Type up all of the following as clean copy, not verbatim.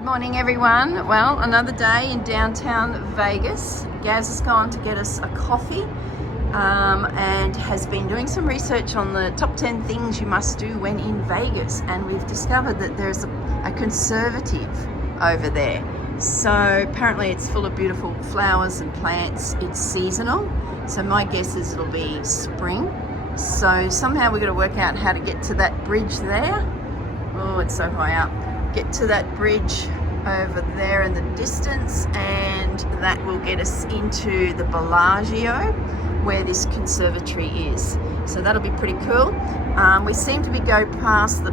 Good morning, everyone. Well, another day in downtown Vegas. Gaz has gone to get us a coffee and has been doing some research on the top 10 things you must do when in Vegas, and we've discovered that there's a conservative over there. So apparently it's full of beautiful flowers and plants. It's seasonal, so my guess is it'll be spring. So somehow we've got to work out how to get to that bridge there. Oh, it's so high up. Get to that bridge over there in the distance, and that will get us into the Bellagio where this conservatory is. So that'll be pretty cool. We seem to be going past the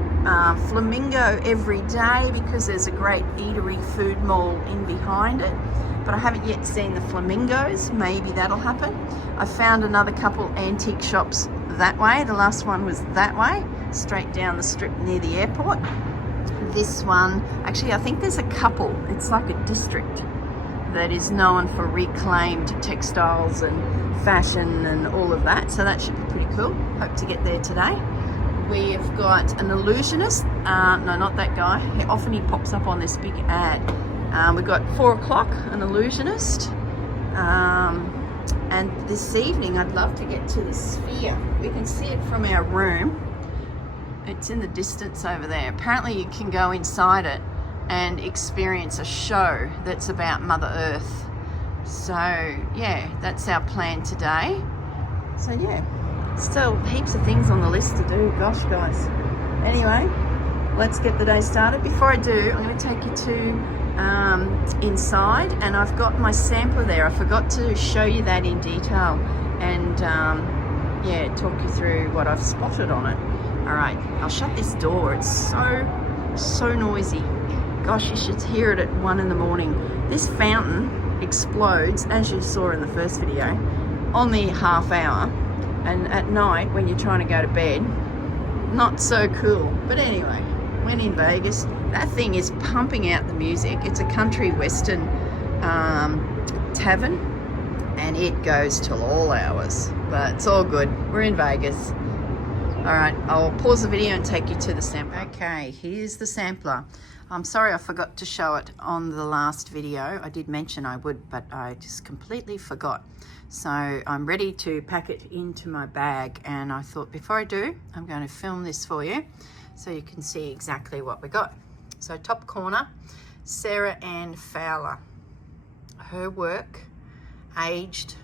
Flamingo every day because there's a great eatery food mall in behind it, but I haven't yet seen the flamingos. Maybe that'll happen. I found another couple antique shops that way. The last one was that way, straight down the strip near the airport. This one, actually, I think there's a couple. It's like a district that is known for reclaimed textiles and fashion and all of that. So that should be pretty cool. Hope to get there today. We've got an illusionist. No, not that guy. Often he pops up on this big ad. We've got 4 o'clock, an illusionist. And this evening, I'd love to get to the Sphere. We can see it from our room. It's in the distance over there. Apparently you can go inside it and experience a show that's about Mother Earth. So yeah, that's our plan today. So yeah, still heaps of things on the list to do. Gosh, guys. Anyway, let's get the day started. Before I do, I'm going to take you to inside, and I've got my sampler there. I forgot to show you that in detail and yeah, talk you through what I've spotted on it. All right, I'll shut this door. It's so noisy. Gosh, you should hear it at 1 in the morning. This fountain explodes, as you saw in the first video, on the half hour. And at night, when you're trying to go to bed, not so cool. But anyway, when in Vegas, that thing is pumping out the music. It's a country western tavern, and it goes till all hours. But it's all good. We're in Vegas. All right, I'll pause the video and take you to the sampler. Okay, here's the sampler. I'm sorry I forgot to show it on the last video. I did mention I would, but I just completely forgot. So I'm ready to pack it into my bag, and I thought before I do, I'm going to film this for you so you can see exactly what we got. So top corner, Sarah Ann Fowler. Her work, aged,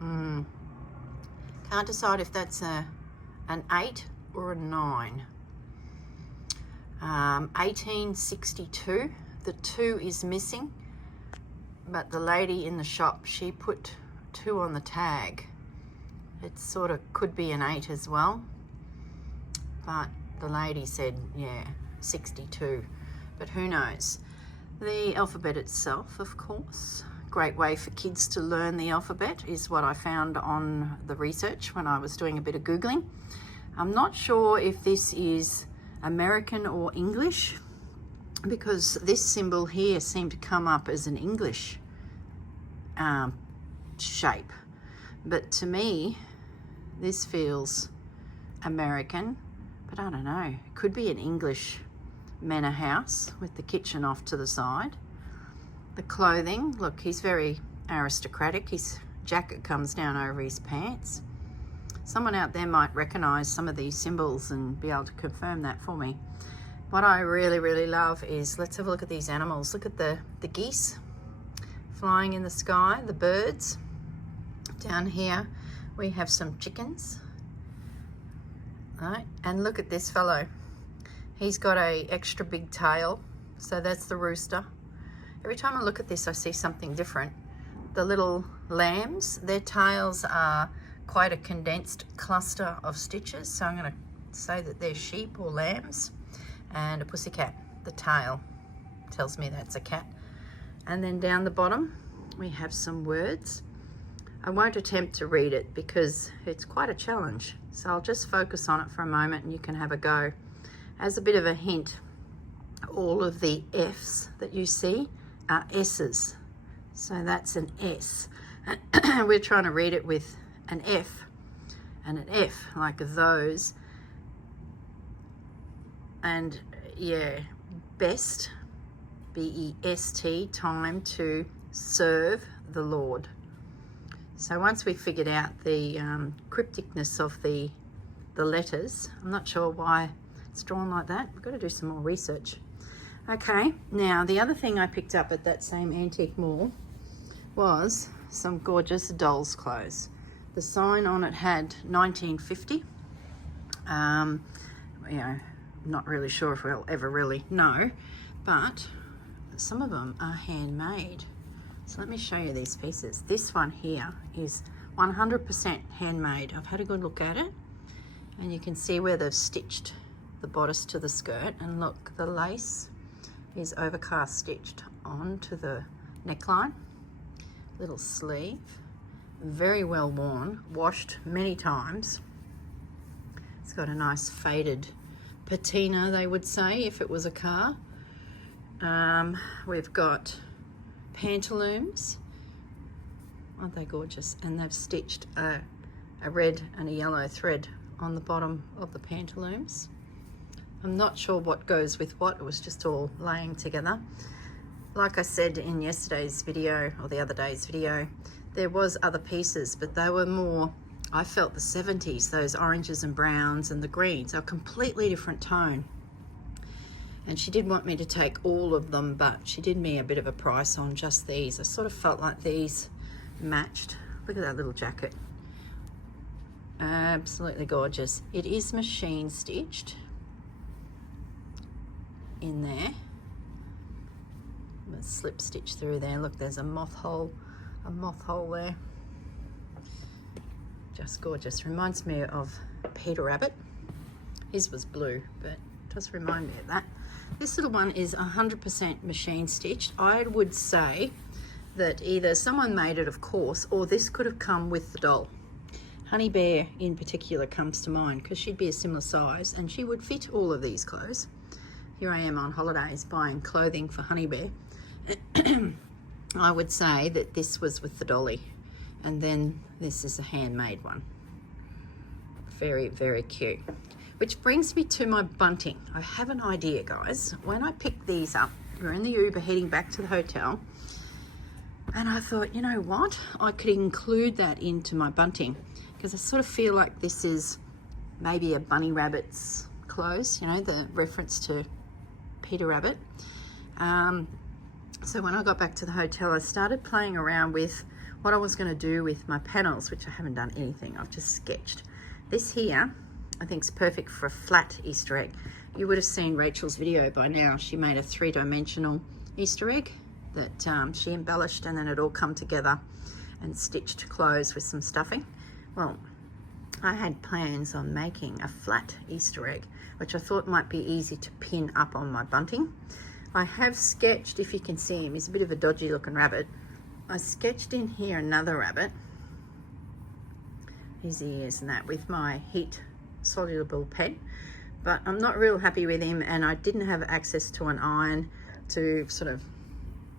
can't decide if that's an 8 or a 9. 1862. The 2 is missing, but the lady in the shop, she put 2 on the tag. It sort of could be an 8 as well, but the lady said, yeah, 62, but who knows. The alphabet itself, of course, great way for kids to learn the alphabet is what I found on the research when I was doing a bit of Googling. I'm not sure if this is American or English, because this symbol here seemed to come up as an English shape, but to me this feels American, but I don't know. It could be an English manor house with the kitchen off to the side. The clothing, look, he's very aristocratic. His jacket comes down over his pants. Someone out there might recognize some of these symbols and be able to confirm that for me. What I really love is, let's have a look at these animals. Look at the geese flying in the sky, the birds. Down here we have some chickens. All right, and look at this fellow. He's got a extra big tail, so that's the rooster. Every time I look at this, I see something different. The little lambs, their tails are quite a condensed cluster of stitches, so I'm going to say that they're sheep or lambs. And a pussycat, the tail tells me that's a cat. And then down the bottom we have some words. I won't attempt to read it because it's quite a challenge, so I'll just focus on it for a moment and you can have a go. As a bit of a hint, all of the F's that you see are S's, so that's an S. We're trying to read it with an F and an F, like those. And yeah, best B-E-S-T, time to serve the Lord. So once we figured out the crypticness of the letters, I'm not sure why it's drawn like that. We've got to do some more research. Okay, now the other thing I picked up at that same antique mall was some gorgeous doll's clothes. The sign on it had 1950. You know, not really sure if we'll ever really know, but some of them are handmade. So let me show you these pieces. This one here is 100% handmade. I've had a good look at it, and you can see where they've stitched the bodice to the skirt, and look, the lace is overcast stitched onto the neckline. Little sleeve, very well worn, washed many times. It's got a nice faded patina, they would say, if it was a car. We've got pantaloons. Aren't they gorgeous? And they've stitched a red and a yellow thread on the bottom of the pantaloons. I'm not sure what goes with what. It was just all laying together. Like I said in yesterday's video, or the other day's video, there was other pieces, but they were more, I felt, the 70s, those oranges and browns and the greens, a completely different tone. And she did want me to take all of them, but she did me a bit of a price on just these. I sort of felt like these matched. Look at that little jacket. Absolutely gorgeous. It is machine stitched in there. Let's slip stitch through there. Look, there's a moth hole there. Just gorgeous. Reminds me of Peter Rabbit. His was blue, but it does remind me of that. This little one is 100% machine stitched. I would say that either someone made it, of course, or this could have come with the doll. Honey Bear in particular comes to mind because she'd be a similar size and she would fit all of these clothes. Here I am on holidays buying clothing for Honey Bear. I would say that this was with the dolly, and then this is a handmade one. Very, very cute. Which brings me to my bunting. I have an idea, guys. When I picked these up, we were in the Uber heading back to the hotel, and I thought, you know what? I could include that into my bunting, because I sort of feel like this is maybe a bunny rabbit's clothes, you know, the reference to Peter Rabbit. So when I got back to the hotel, I started playing around with what I was going to do with my panels, which I haven't done anything. I've just sketched. This here, I think, is perfect for a flat Easter egg. You would have seen Rachel's video by now. She made a 3-dimensional Easter egg that she embellished, and then it all come together and stitched to close with some stuffing. Well, I had plans on making a flat Easter egg, which I thought might be easy to pin up on my bunting. I have sketched, if you can see him, he's a bit of a dodgy looking rabbit. I sketched in here another rabbit, his ears and that, with my heat soluble pen, but I'm not real happy with him, and I didn't have access to an iron to sort of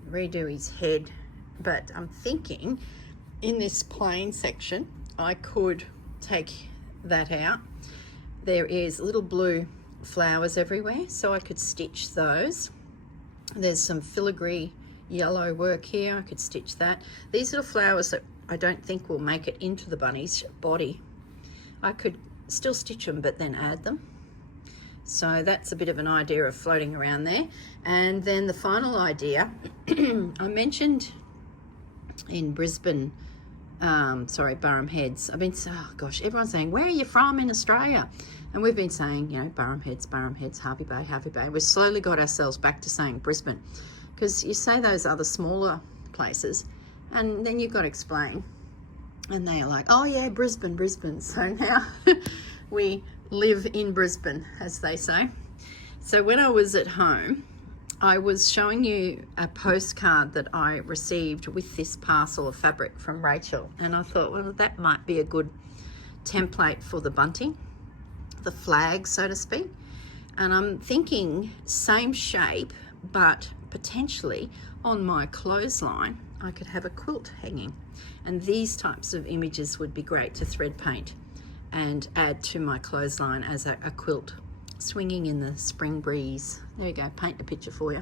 redo his head. But I'm thinking in this plain section I could take that out. There is little blue flowers everywhere, so I could stitch those. There's some filigree yellow work here. I could stitch that. These little flowers that I don't think will make it into the bunny's body, I could still stitch them but then add them. So that's a bit of an idea of floating around there. And then the final idea, I mentioned in Brisbane, Burham Heads. I've been, oh gosh, everyone's saying, where are you from in Australia? And we've been saying, you know, Burham Heads, Harvey Bay, Harvey Bay. We've slowly got ourselves back to saying Brisbane, because you say those other smaller places and then you've got to explain. And they are like, oh yeah, Brisbane. So now we live in Brisbane, as they say. So when I was at home, I was showing you a postcard that I received with this parcel of fabric from Rachel. And I thought, well, that might be a good template for the bunting, the flag, so to speak. And I'm thinking same shape, but potentially on my clothesline, I could have a quilt hanging. And these types of images would be great to thread paint and add to my clothesline as a quilt swinging in the spring breeze. There you go, paint the picture for you.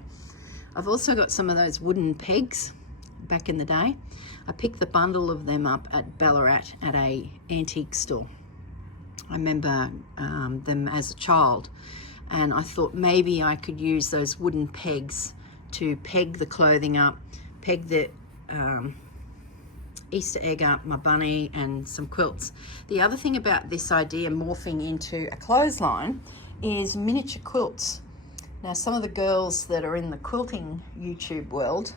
I've also got some of those wooden pegs back in the day. I picked the bundle of them up at Ballarat at a antique store. I remember them as a child, and I thought maybe I could use those wooden pegs to peg the clothing up, peg the Easter egg up, my bunny, and some quilts. The other thing about this idea morphing into a clothesline is miniature quilts. Now, some of the girls that are in the quilting YouTube world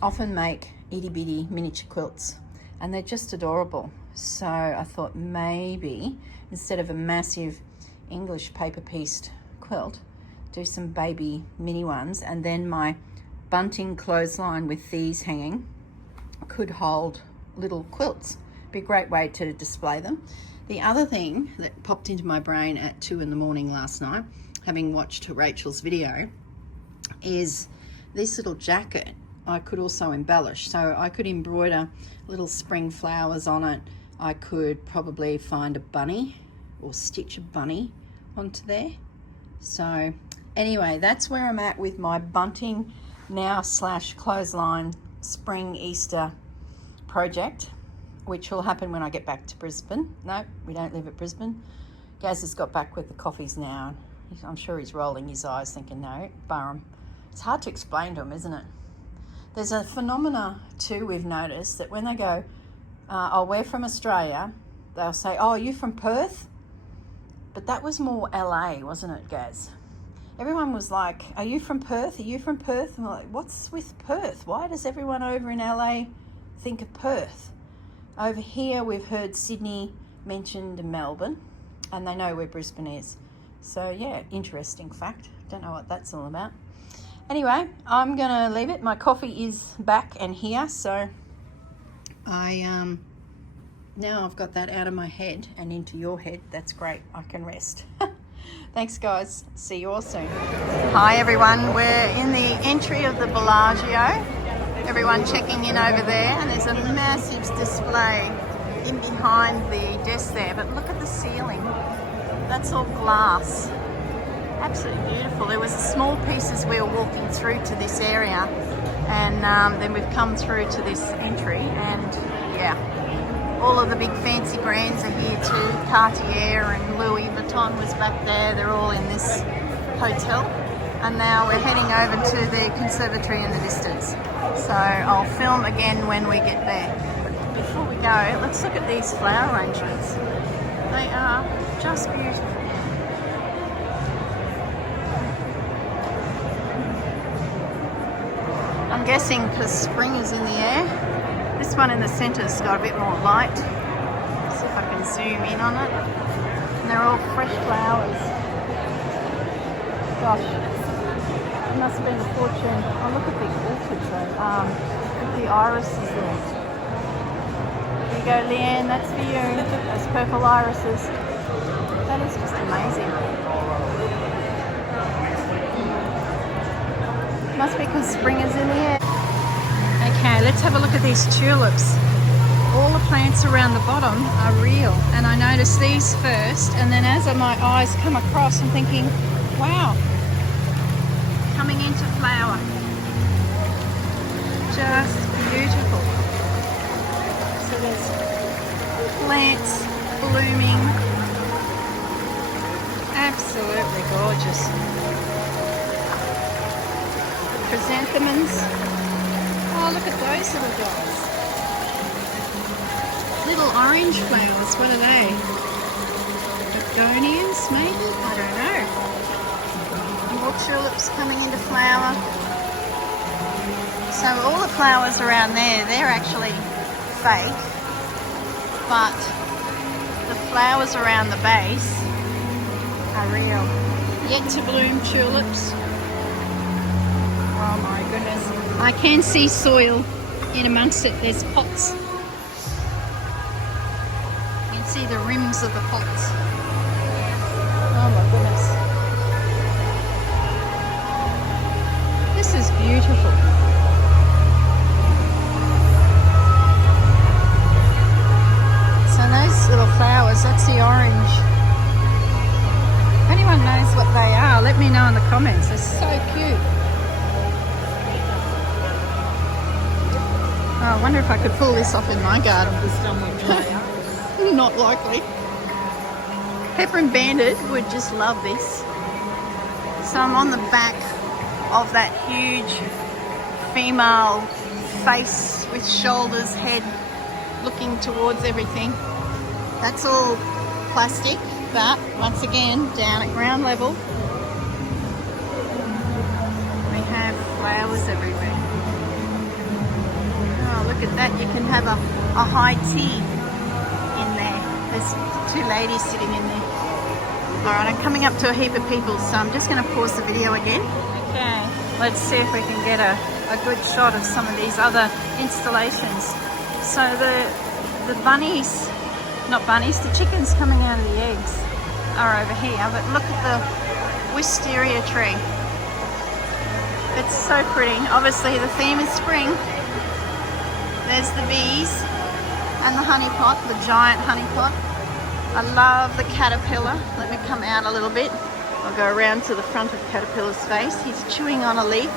often make itty bitty miniature quilts, and they're just adorable. So I thought maybe instead of a massive English paper pieced quilt, do some baby mini ones, and then my bunting clothesline with these hanging could hold little quilts. Be a great way to display them. The other thing that popped into my brain at 2 in the morning last night, having watched Rachel's video, is this little jacket I could also embellish. So I could embroider little spring flowers on it. I could probably find a bunny or stitch a bunny onto there. So anyway, that's where I'm at with my bunting now / clothesline spring Easter project, which will happen when I get back to Brisbane. No, we don't live at Brisbane. Gaz has got back with the coffees now. I'm sure he's rolling his eyes thinking, no, Burrum. It's hard to explain to him, isn't it? There's a phenomena too we've noticed, that when they go, oh, we're from Australia, they'll say, oh, are you from Perth? But that was more LA, wasn't it, Gaz? Everyone was like, are you from Perth? Are you from Perth? And we're like, what's with Perth? Why does everyone over in LA think of Perth? Over here, we've heard Sydney mentioned and Melbourne, and they know where Brisbane is. So yeah, interesting fact. Don't know what that's all about. Anyway, I'm gonna leave it. My coffee is back and here, so I now I've got that out of my head and into your head. That's great. I can rest. Thanks, guys. See you all soon. Hi, everyone. We're in the entry of the Bellagio. Everyone checking in over there, and there's a massive display in behind the desk there. But look at the ceiling. That's all glass. Absolutely beautiful. There was a small piece as we were walking through to this area, and then we've come through to this entry, and yeah, all of the big fancy brands are here too. Cartier and Louis Vuitton was back there. They're all in this hotel, and now we're heading over to the conservatory in the distance. So I'll film again when we get there. But before we go, let's look at these flower arrangements. They are just beautiful. I'm guessing because spring is in the air. This one in the centre's got a bit more light. See if I can zoom in on it. And they're all fresh flowers. Gosh, it must have been a fortune. Oh, look at the orchids though. The iris is there. Here you go, Leanne, that's for you. Those purple irises. That is just amazing. Must be because spring is in the air. Okay, let's have a look at these tulips. All the plants around the bottom are real, and I noticed these first, and then as my eyes come across, I'm thinking, wow, coming into flower. Just beautiful. So there's plants blooming. Absolutely gorgeous. Chrysanthemums. Oh, look at those little guys. Little orange flowers. What are they? Begonias, maybe? I don't know. More tulips coming into flower. So all the flowers around there, they're actually fake, but the flowers around the base are real. Yet to bloom tulips. Oh my goodness. I can see soil in amongst it. There's pots. You can see the rims of the pots. Oh my goodness. This is beautiful. So those little flowers, that's the orange. If anyone knows what they are, let me know in the comments. They're so cute. Oh, I wonder if I could pull this off in my garden. Not likely. Pepper and Bandit would just love this. So I'm on the back of that huge female face with shoulders, head looking towards everything. That's all plastic, but once again, down at ground level, we have flowers everywhere. Oh, look at that. You can have a high tea in there. There's two ladies sitting in there. All right, I'm coming up to a heap of people, so I'm just going to pause the video again. Okay, let's see if we can get a good shot of some of these other installations. So the bunnies, not bunnies, the chickens coming out of the eggs are over here, but look at the wisteria tree. It's so pretty. Obviously the theme is spring. There's the bees and the honey pot, the giant honey pot. I love the caterpillar. Let me come out a little bit. I'll go around to the front of Caterpillar's face. He's chewing on a leaf.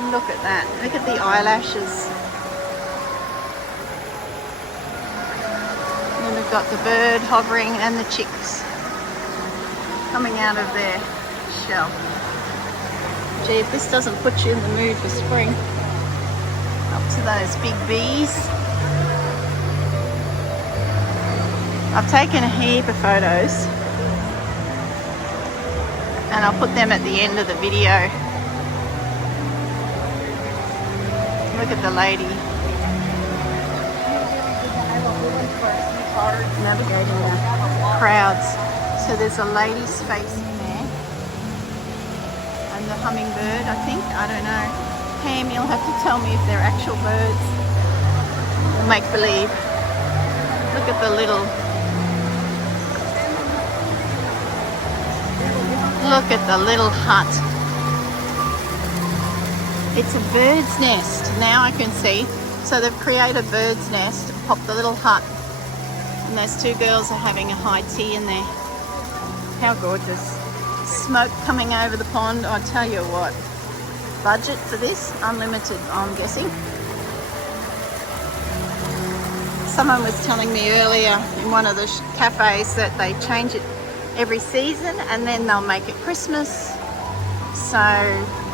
And look at that. Look at the eyelashes. And then we've got the bird hovering and the chicks coming out of their shell. Gee, if this doesn't put you in the mood for spring. Up to those big bees. I've taken a heap of photos and I'll put them at the end of the video. Look at the lady. Navigating the crowds. So there's a lady's face in there. And the hummingbird, I think. I don't know. Pam, you'll have to tell me if they're actual birds. Or make believe. Look at the little... Look at the little hut. It's a bird's nest. Now I can see. So they've created a bird's nest, popped the little hut. And those two girls are having a high tea in there. How gorgeous. Smoke coming over the pond. I tell you what. Budget for this? Unlimited, I'm guessing. Someone was telling me earlier in one of the cafes that they change it every season and then they'll make it Christmas, so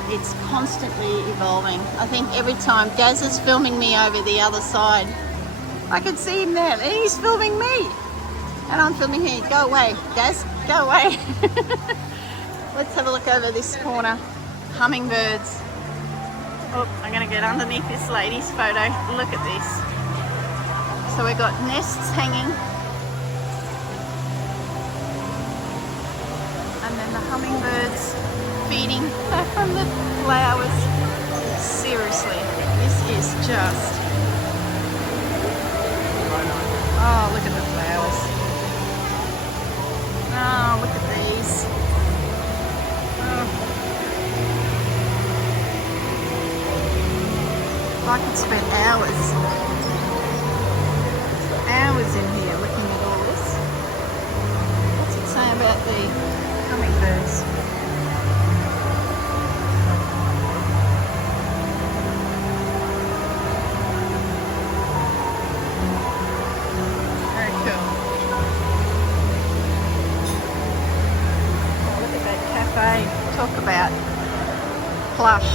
it's constantly evolving. I think every time Gaz is filming me over the other side, I can see him there and he's filming me and I'm filming him. Go away, Gaz, go away. Let's have a look over this corner. Hummingbirds. Oh, I'm gonna get underneath this lady's photo. Look at this. So we've got nests hanging. And then the hummingbirds feeding from the flowers. Seriously, this is just... Oh, look at the flowers. Oh, look at these. Oh. I could spend hours in here looking at all this. What's it say about the hummingbirds? Very cool. Oh, look at that cafe. Talk about plush.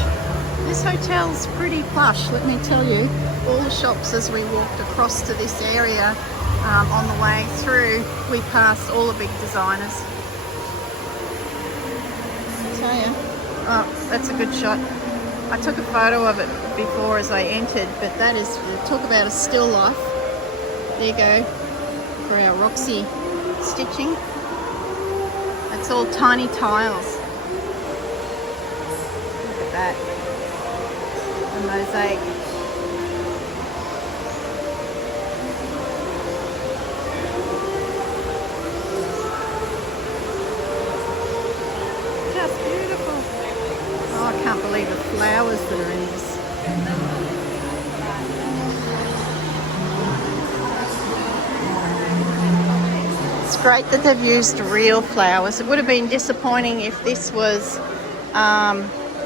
This hotel's pretty plush, let me tell you. All the shops as we walked across to this area on the way through, we passed all the big designers. Tell you. Oh, that's a good shot. I took a photo of it before as I entered, but that is, talk about a still life. There you go, for our Roxy stitching. That's all tiny tiles. Look at that. A mosaic. Just beautiful. Oh, I can't believe the flowers that are in this. It's great that they've used real flowers. It would have been disappointing if this was,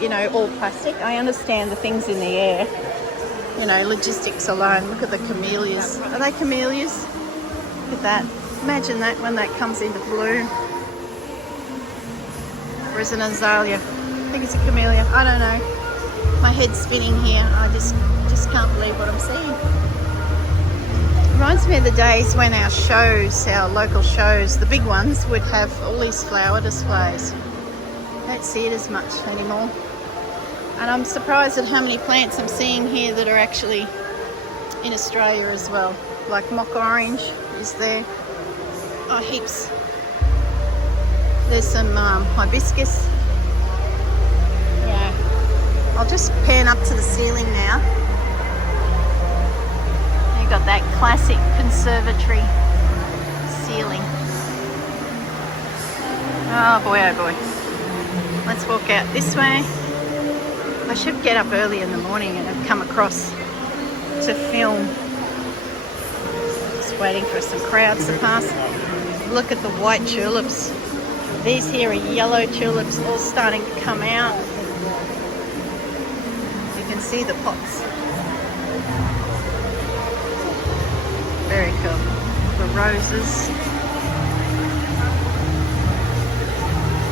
you know, all plastic. I understand the things in the air, you know, logistics alone. Look at the camellias. Are they camellias? Look at that. Imagine that when that comes into bloom. Or is it an azalea? I think it's a camellia. I don't know. My head's spinning here. I just can't believe what I'm seeing. Reminds me of the days when our shows, our local shows, the big ones, would have all these flower displays. Don't see it as much anymore. And I'm surprised at how many plants I'm seeing here that are actually in Australia as well. Like mock orange is there. Oh, heaps. There's some hibiscus. Yeah. I'll just pan up to the ceiling now. You've got that classic conservatory ceiling. Oh boy, oh boy. Let's walk out this way. I should get up early in the morning and have come across to film. Just waiting for some crowds to pass. Look at the white tulips. These here are yellow tulips all starting to come out. You can see the pots. Very cool. The roses.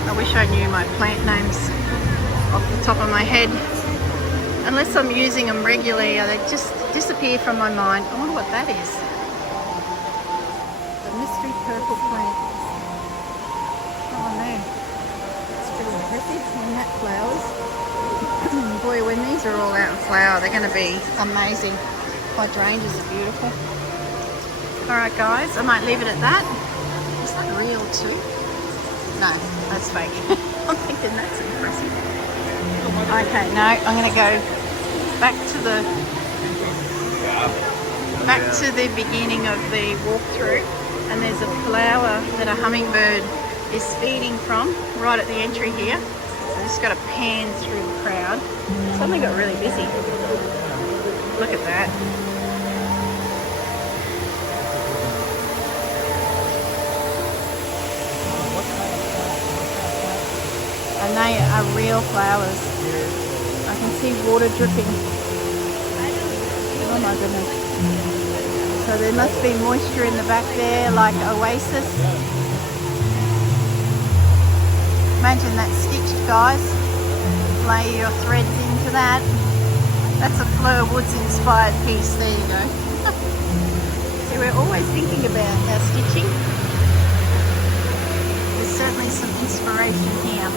I wish I knew my plant names off the top of my head. Unless I'm using them regularly, they just disappear from my mind. I wonder what that is. The mystery purple plant. Oh no, it's pretty impressive. And that flowers. Boy, when these are all out in flower, they're going to be amazing. Hydrangeas are beautiful. Alright guys, I might leave it at that. Is that real too? No, that's fake. I'm thinking that's impressive. Okay, no, I'm going to go back to the beginning of the walkthrough, and there's a flower that a hummingbird is feeding from right at the entry here. So I just got to pan through the crowd. Suddenly got really busy. Look at that. And they are real flowers. I can see water dripping. Oh my goodness. So there must be moisture in the back there, like oasis. Imagine that stitched, guys. Lay your threads into that. That's a Fleur Woods inspired piece. There you go. See, we're always thinking about our stitching. There's certainly some inspiration here.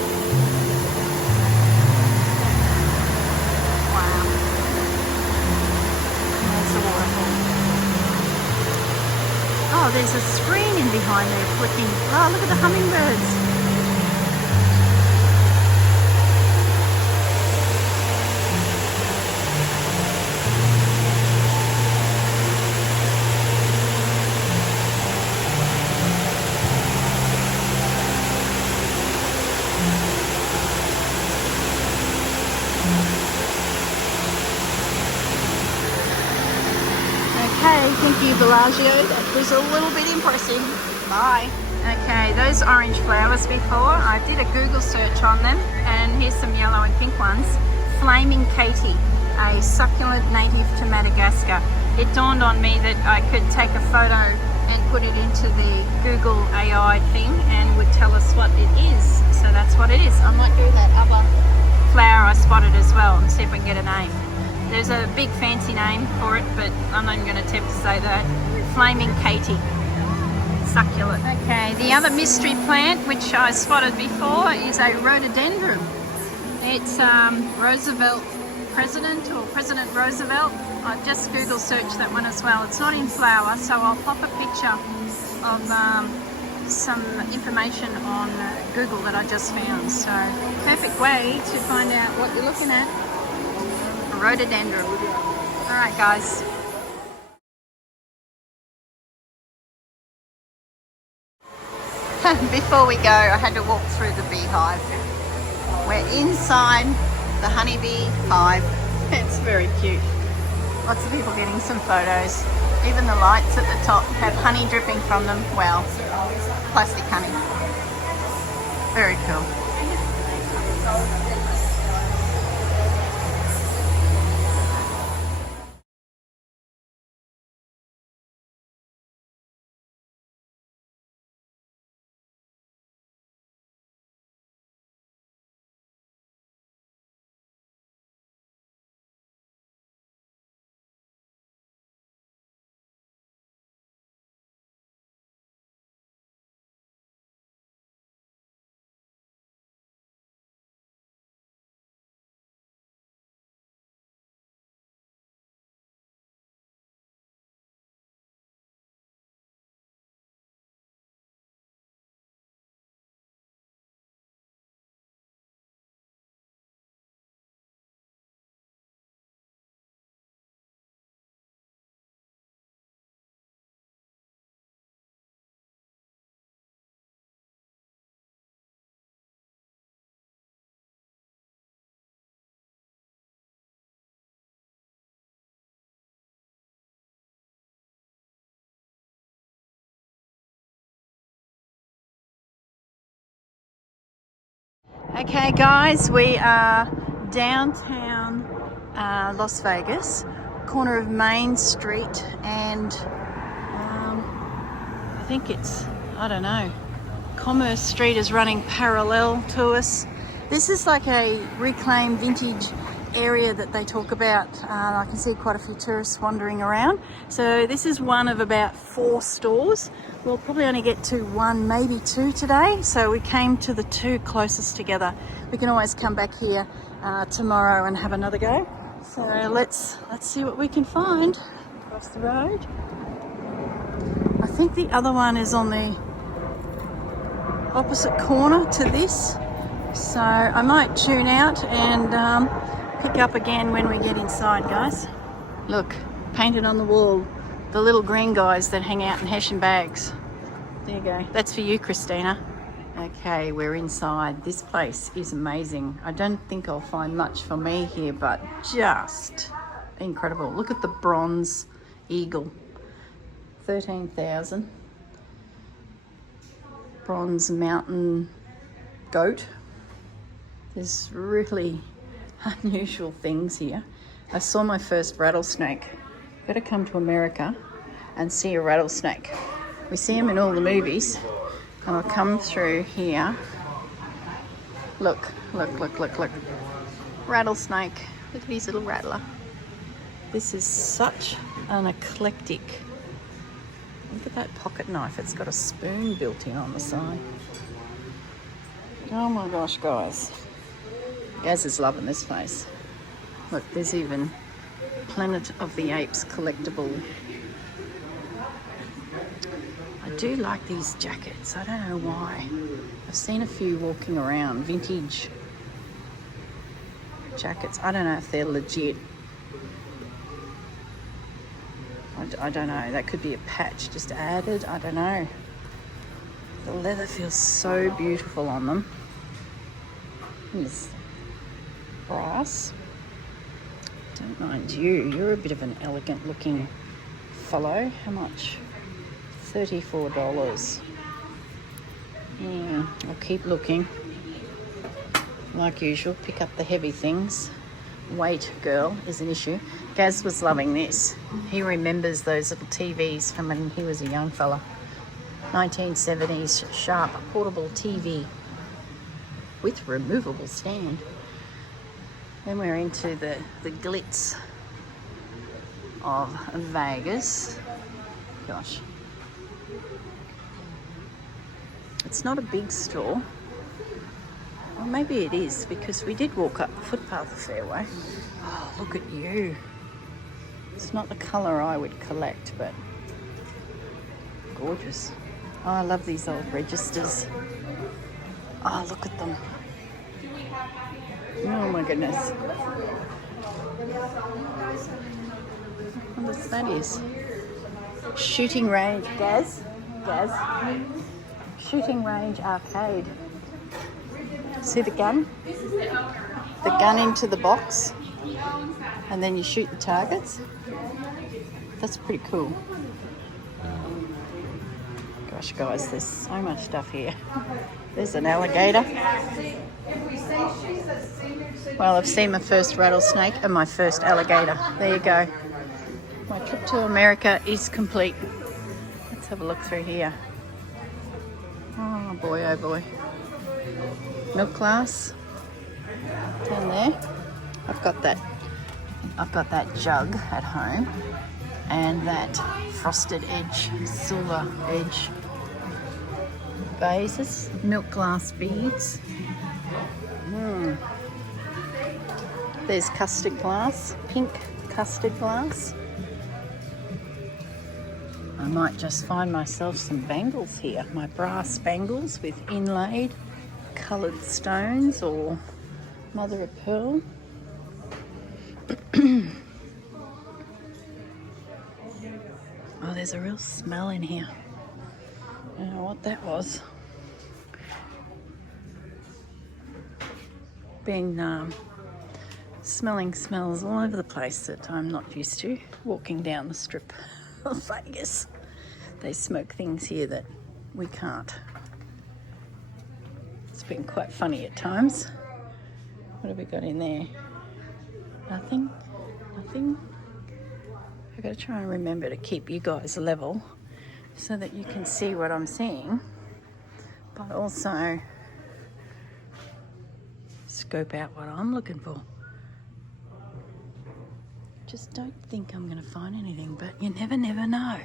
Wow. There's a waterfall. Oh, there's a screen in behind there flicking. Oh, look at the hummingbirds. Okay, thank you Bellagio, that was a little bit impressive. Bye. Okay, those orange flowers before, I did a Google search on them, and here's some yellow and pink ones. Flaming Katie, a succulent native to Madagascar. It dawned on me that I could take a photo and put it into the Google AI thing and would tell us what it is. So that's what it is. I might do that other flower I spotted as well and see if we can get a name. There's a big fancy name for it, but I'm not even going to attempt to say that. Flaming Katie. Succulent. Okay, the other mystery plant, which I spotted before, is a rhododendron. It's Roosevelt President, or President Roosevelt. I just Google searched that one as well. It's not in flower, so I'll pop a picture of some information on Google that I just found. So, perfect way to find out what you're looking at. Rhododendron. Alright guys. Before we go, I had to walk through the beehive. We're inside the honeybee hive. It's very cute. Lots of people getting some photos. Even the lights at the top have honey dripping from them. Well, plastic honey. Very cool. Okay guys, we are downtown Las Vegas, corner of Main Street, and I think it's, I don't know, Commerce Street is running parallel to us. This is like a reclaimed vintage area that they talk about. I can see quite a few tourists wandering around. So this is one of about 4 stores. We'll probably only get to 1, maybe 2 today. So we came to the 2 closest together. We can always come back here tomorrow and have another go. So let's see what we can find across the road. I think the other one is on the opposite corner to this. So I might tune out and pick up again when we get inside, guys. Look, painted on the wall, the little green guys that hang out in Hessian bags. There you go. That's for you, Christina. Okay, we're inside. This place is amazing. I don't think I'll find much for me here, but just incredible. Look at the bronze eagle. 13,000. Bronze mountain goat. There's really unusual things here. I saw my first rattlesnake. Better come to America and see a rattlesnake. We see them in all the movies, and I'll come through here. Look. Rattlesnake. Look at his little rattler. This is such an eclectic. Look at that pocket knife. It's got a spoon built in on the side. Oh my gosh, guys. Gaz is loving this place. Look, there's even Planet of the Apes collectible. I do like these jackets. I don't know why. I've seen a few walking around, vintage jackets. I don't know if they're legit. I don't know. That could be a patch just added. I don't know. The leather feels so beautiful on them. Yes. Brass. Don't mind you. You're a bit of an elegant looking fellow. How much? $34. Yeah, I'll keep looking. Like usual, pick up the heavy things. Weight, girl, is an issue. Gaz was loving this. He remembers those little TVs from when he was a young fella. 1970s Sharp portable TV with removable stand. Then we're into the glitz of Vegas. Gosh. It's not a big store. Or maybe it is, because we did walk up the footpath a fair way. Oh, look at you. It's not the colour I would collect, but gorgeous. Oh, I love these old registers. Oh, look at them. Oh my goodness. What that is? Shooting range, Gaz. Shooting range arcade. See the gun? The gun into the box, and then you shoot the targets. That's pretty cool. Gosh, guys, there's so much stuff here. There's an alligator. Well, I've seen my first rattlesnake and my first alligator. There you go. My trip to America is complete. Let's have a look through here. Oh boy, oh boy. Milk glass down there. I've got that jug at home, and that frosted edge, silver edge vases, milk glass beads. There's custard glass, pink custard glass. I might just find myself some bangles here, my brass bangles with inlaid coloured stones or mother of pearl. Oh, there's a real smell in here. I don't know what that was. Been smelling smells all over the place that I'm not used to walking down the strip of Vegas. They smoke things here that we can't. It's been quite funny at times. What have we got in there? Nothing. I've got to try and remember to keep you guys level so that you can see what I'm seeing, but also scope out what I'm looking for. Just don't think I'm going to find anything, but you never know.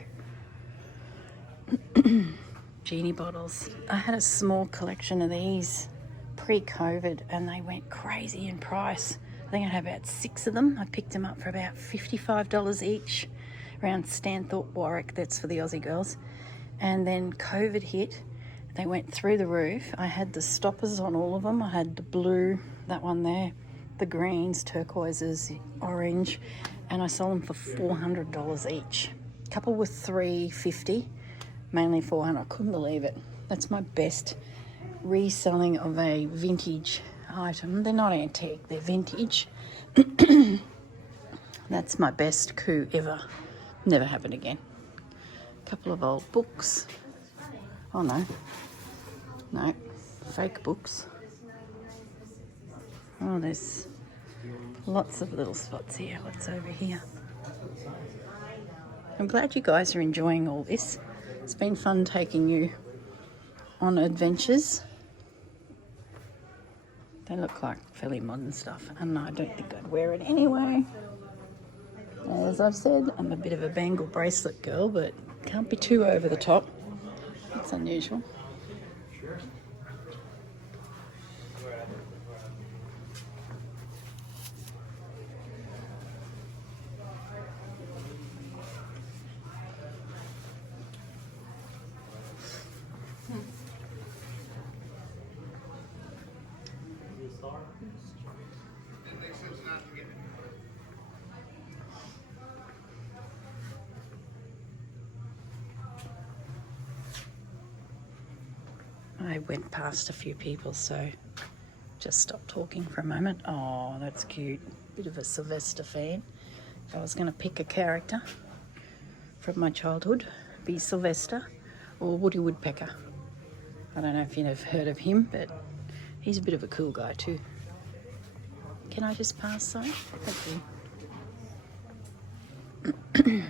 Genie bottles. I had a small collection of these pre-COVID and they went crazy in price. I think I had about 6 of them. I picked them up for about $55 each around Stanthorpe, Warwick. That's for the Aussie girls. And then COVID hit. They went through the roof. I had the stoppers on all of them. I had the blue, that one there, the greens, turquoises, orange, and I sold them for $400 each. A couple were $350, mainly $400. I couldn't believe it. That's my best reselling of a vintage item. They're not antique, they're vintage. That's my best coup ever. Never happened again. A couple of old books. Oh no, fake books. Oh, there's lots of little spots here. What's over here? I'm glad you guys are enjoying all this. It's been fun taking you on adventures. They look like fairly modern stuff, and I don't think I'd wear it anyway. As I've said, I'm a bit of a bangle bracelet girl, but can't be too over the top. It's unusual. I went past a few people, so just stopped talking for a moment. Oh, that's cute. Bit of a Sylvester fan. If I was going to pick a character from my childhood, it'd be Sylvester or Woody Woodpecker. I don't know if you've heard of him, but he's a bit of a cool guy too. Can I just pass though? Thank you.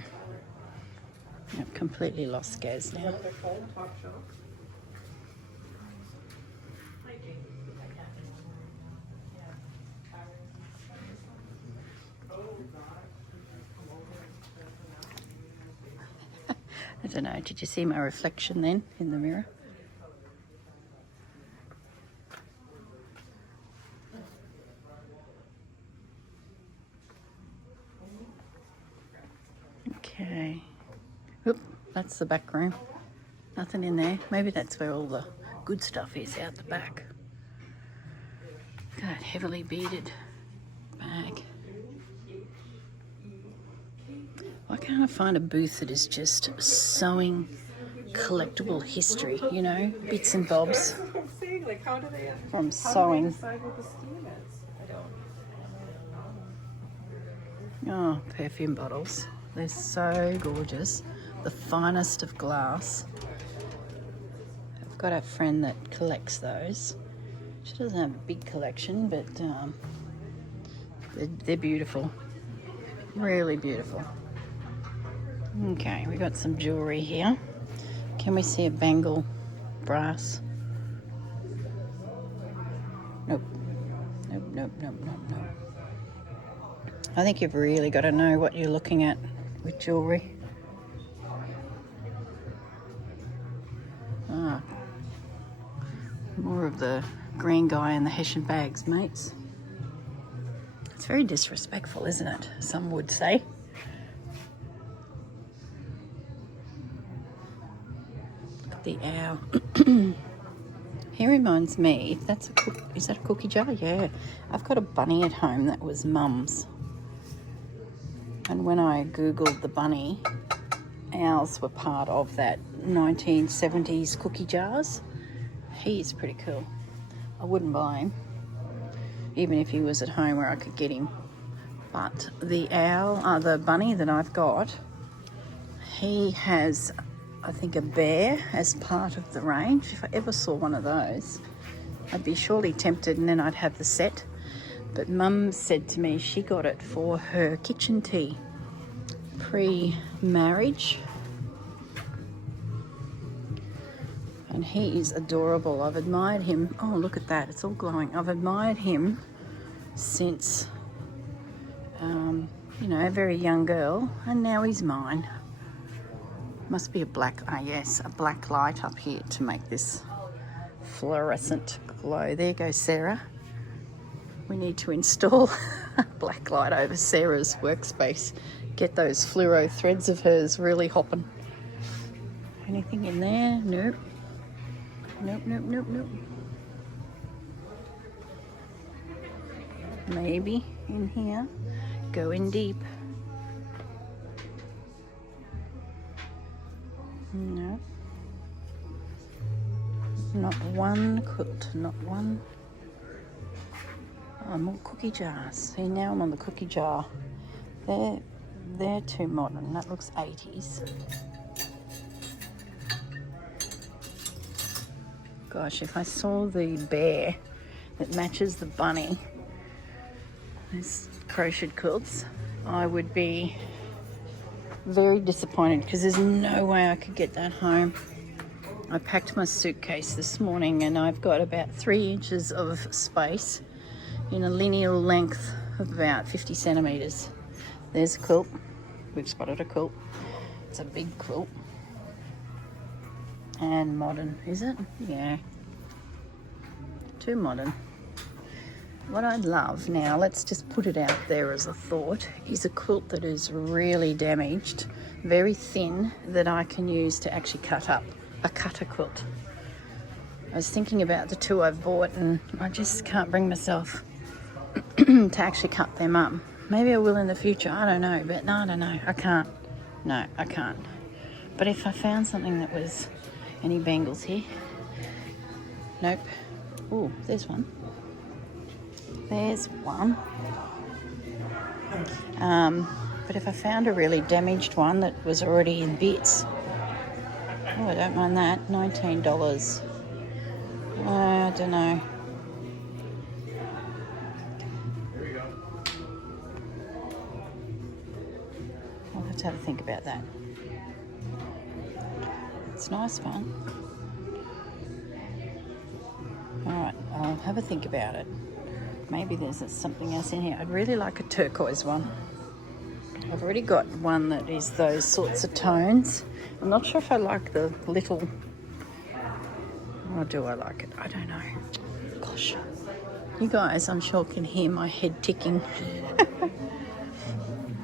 I've completely lost Gaz now. I don't know, did you see my reflection then in the mirror? Okay. Oop, that's the back room. Nothing in there. Maybe that's where all the good stuff is, out the back. That heavily beaded bag. Why can't I find a booth that is just sewing collectible history, you know, bits and bobs from sewing. Oh, perfume bottles. They're so gorgeous. The finest of glass. I've got a friend that collects those. She doesn't have a big collection, but they're beautiful. Really beautiful. Okay, we got some jewellery here. Can we see a bangle brass? Nope. Nope. I think you've really got to know what you're looking at with jewellery. Ah, more of the green guy in the Hessian bags, mates. It's very disrespectful, isn't it? Some would say. The owl. He reminds me, is that a cookie jar? Yeah. I've got a bunny at home that was Mum's. And when I Googled the bunny, owls were part of that 1970s cookie jars. He's pretty cool. I wouldn't buy him, even if he was at home where I could get him. But the owl, the bunny that I've got, he has, I think, a bear as part of the range. If I ever saw one of those, I'd be surely tempted, and then I'd have the set. But Mum said to me she got it for her kitchen tea pre-marriage. And he is adorable. I've admired him. Oh, look at that. It's all glowing. I've admired him since, you know, a very young girl. And now he's mine. Must be a black, yes, a black light up here to make this fluorescent glow. There goes Sarah. We need to install a black light over Sarah's workspace. Get those fluoro threads of hers really hopping. Anything in there? Nope. Nope, nope, nope, nope. Maybe in here. Go in deep. No. Not one quilt, not one. Oh, more cookie jars. See, now I'm on the cookie jar. They're too modern. That looks 80s. Gosh, if I saw the bear that matches the bunny, these crocheted quilts, I would be very disappointed because there's no way I could get that home. I packed my suitcase this morning and I've got about 3 inches of space in a lineal length of about 50 centimetres. There's a quilt. We've spotted a quilt. It's a big quilt. And modern, is it? Yeah. Too modern. What I'd love now, let's just put it out there as a thought, is a quilt that is really damaged, very thin, that I can use to actually cut up. A cutter quilt. I was thinking about the 2 I've bought and I just can't bring myself to actually cut them up. Maybe I will in the future, I don't know, but no, I can't. No, I can't. But if I found something that was, any bangles here? Nope. Oh, there's one. There's one. But if I found a really damaged one that was already in bits, oh, I don't mind that. $19. I don't know. I'll have to have a think about that. It's a nice one. Alright, I'll have a think about it. Maybe there's something else in here. I'd really like a turquoise one. I've already got one that is those sorts of tones. I'm not sure if I like the little... Or do I like it? I don't know. Gosh. You guys, I'm sure, can hear my head ticking.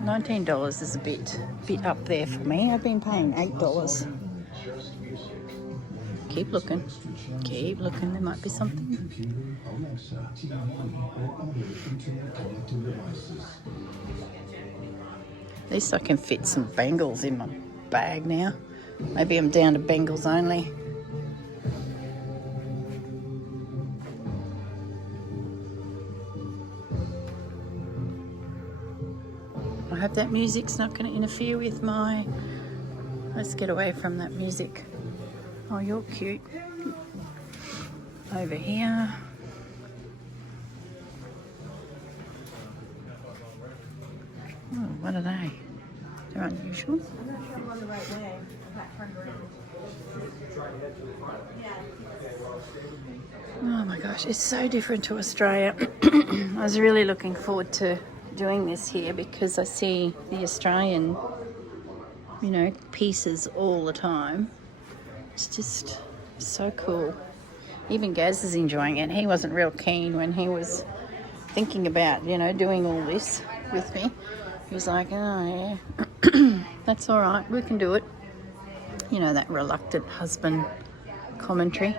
$19 is a bit up there for me. I've been paying $8. Keep looking. Keep looking. There might be something. At least I can fit some bangles in my bag now. Maybe I'm down to bangles only. I hope that music's not going to interfere with my... Let's get away from that music. Oh, you're cute. Over here. Oh, what are they? They're unusual. I'm not sure I'm on the right way. Oh my gosh, it's so different to Australia. I was really looking forward to doing this here because I see the Australian, you know, pieces all the time. It's just so cool. Even Gaz is enjoying it. He wasn't real keen when he was thinking about, you know, doing all this with me. He was like, oh yeah, that's all right, we can do it. You know, that reluctant husband commentary.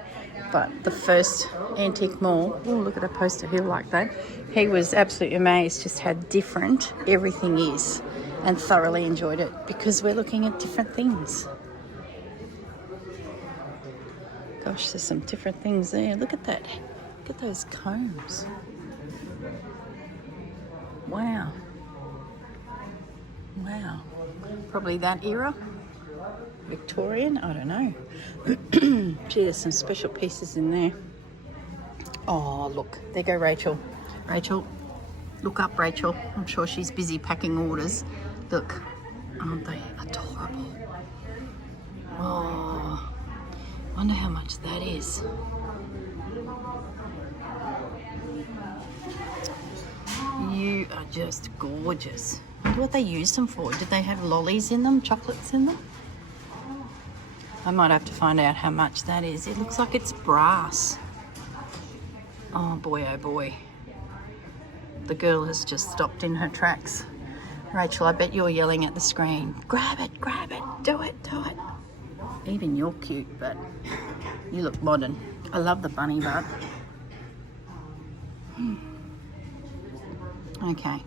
But the first antique mall, oh, look at a poster here like that. He was absolutely amazed just how different everything is and thoroughly enjoyed it because we're looking at different things. Gosh, there's some different things there. Look at that. Look at those combs. Wow. Wow. Probably that era. Victorian, I don't know. Gee, there's some special pieces in there. Oh, look, there go Rachel. Rachel, look up, Rachel. I'm sure she's busy packing orders. Look, aren't they adorable? Oh, wonder how much that is. You are just gorgeous. I wonder what they used them for. Did they have lollies in them, chocolates in them? I might have to find out how much that is. It looks like it's brass. Oh boy, oh boy. The girl has just stopped in her tracks. Rachel, I bet you're yelling at the screen. Grab it, do it, do it. Even you're cute, but you look modern. I love the bunny bud. Okay.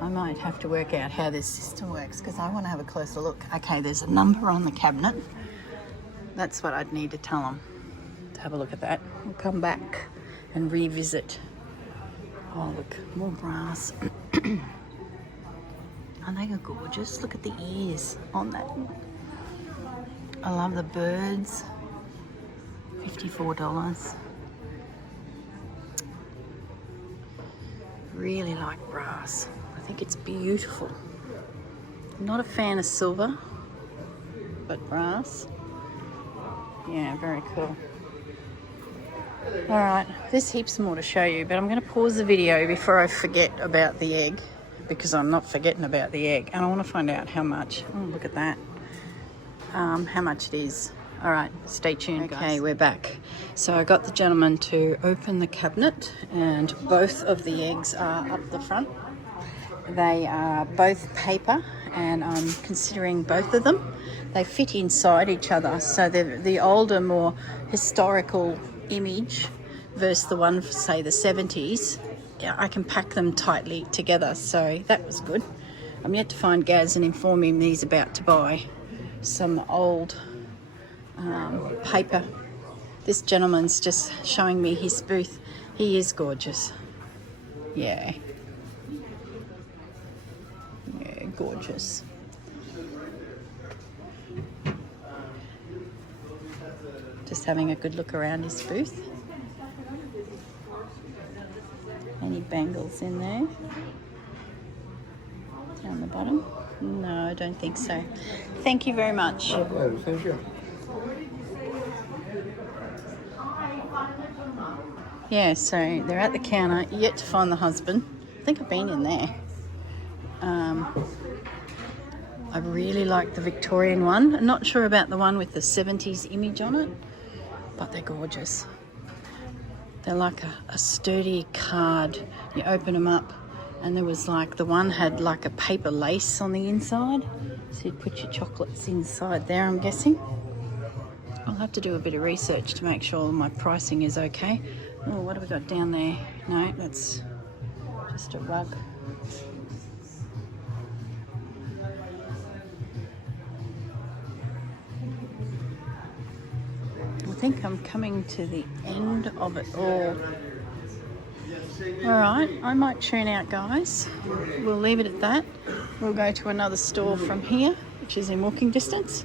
I might have to work out how this system works because I want to have a closer look. Okay, there's a number on the cabinet. That's what I'd need to tell them. To have a look at that. We'll come back and revisit. Oh, look, more brass. Aren't they gorgeous? Look at the ears on that. I love the birds. $54. Really like brass. I think it's beautiful. Not a fan of silver, but brass. Yeah, very cool. All right, there's heaps more to show you, but I'm going to pause the video before I forget about the egg, because I'm not forgetting about the egg, and I want to find out how much. Oh, look at that. How much it is. All right, stay tuned, guys. Okay, we're back. So I got the gentleman to open the cabinet, and both of the eggs are up the front. They are both paper, and I'm considering both of them. They fit inside each other, so they're the older, more historical image versus the one for, say, the 70s. Yeah, I can pack them tightly together, so that was good. I'm yet to find Gaz and inform him he's about to buy some old paper. This gentleman's just showing me his booth. He is gorgeous. Yeah. Yeah, gorgeous. Just having a good look around his booth. Any bangles in there? Down the bottom? No, I don't think so. Thank you very much. Thank you. Yeah, so they're at the counter, yet to find the husband. I think I've been in there. I really like the Victorian one. I'm not sure about the one with the 70s image on it, but they're gorgeous. They're like a sturdy card. You open them up, and there was like, the one had like a paper lace on the inside. So you'd put your chocolates inside there, I'm guessing. I'll have to do a bit of research to make sure my pricing is okay. Oh, what have we got down there? No, that's just a rug. I think I'm coming to the end of it all. Alright, I might tune out, guys. We'll leave it at that. We'll go to another store from here, which is in walking distance.